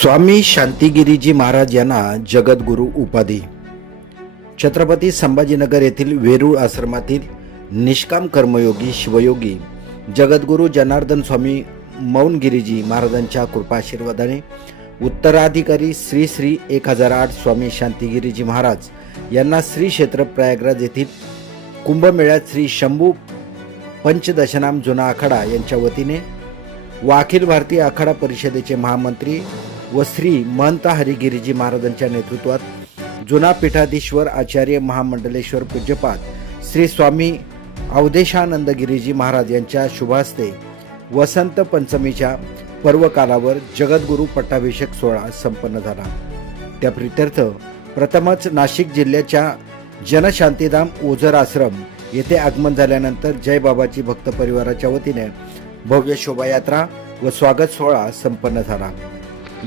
स्वामी शांतिगिरीजी महाराज यांना जगद्गुरू उपाधी. छत्रपती संभाजीनगर येथील वेरूळ आश्रमातील निष्काम कर्मयोगी शिवयोगी जगद्गुरू जनार्दन स्वामी मौनगिरीजी महाराजांच्या कृपाशीर्वादाने उत्तराधिकारी श्री श्री एक हजार आठ स्वामी शांतिगिरीजी महाराज यांना श्री क्षेत्र प्रयागराज येथील कुंभमेळ्यात श्री शंभू पंचदशनाम जुना आखाडा यांच्या वतीने व अखिल भारतीय आखाडा परिषदेचे महामंत्री व श्री महंत हरिगिरीजी महाराजांच्या नेतृत्वात जुना पीठाधीश्वर आचार्य महामंडलेश्वर पूज्यपाद श्री स्वामी अवधेशानंदगिरीजी महाराज यांच्या शुभास्ते वसंत पंचमीच्या पर्वकालावर जगद्गुरू पट्टाभिषेक सोहळा संपन्न झाला. त्या प्रित्यर्थ प्रथमच नाशिक जिल्ह्याच्या जनशांतीधाम ओझर आश्रम येथे आगमन झाल्यानंतर जय बाबाची भक्त परिवाराच्या वतीने भव्य शोभायात्रा व स्वागत सोहळा संपन्न झाला.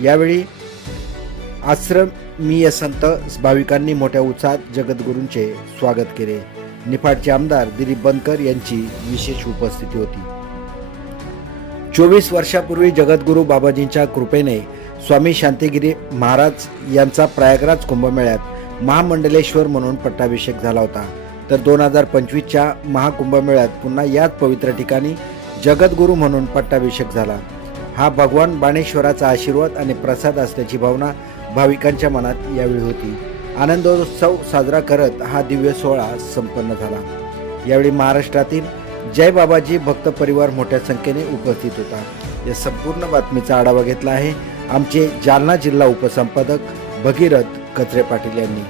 यावेळी आश्रमीय संत भाविकांनी मोठ्या उत्साहात जगद्गुरूंचे स्वागत केले. निफाडचे आमदार दिलीप बनकर यांची विशेष उपस्थिती होती. चोवीस वर्षापूर्वी जगद्गुरू बाबाजींच्या कृपेने स्वामी शांतिगिरी महाराज यांचा प्रयागराज कुंभमेळ्यात महामंडलेश्वर म्हणून पट्टाभिषेक झाला होता. तर दोन हजार पंचवीसच्या महाकुंभमेळ्यात पुन्हा याच पवित्र ठिकाणी जगद्गुरू म्हणून पट्टाभिषेक झाला. हा भगवान बाणेश्वराचा आशीर्वाद आणि प्रसाद असल्याची भावना भाविकांच्या मनात यावेळी होती. आनंदोत्सव साजरा करत हा दिव्य सोहळा संपन्न झाला. यावेळी महाराष्ट्रातील जय बाबाजी भक्त परिवार मोठ्या संख्येने उपस्थित होता. या संपूर्ण बातमीचा आढावा घेतला आहे आमचे जालना जिल्हा उपसंपादक भगीरथ कचरे पाटील यांनी.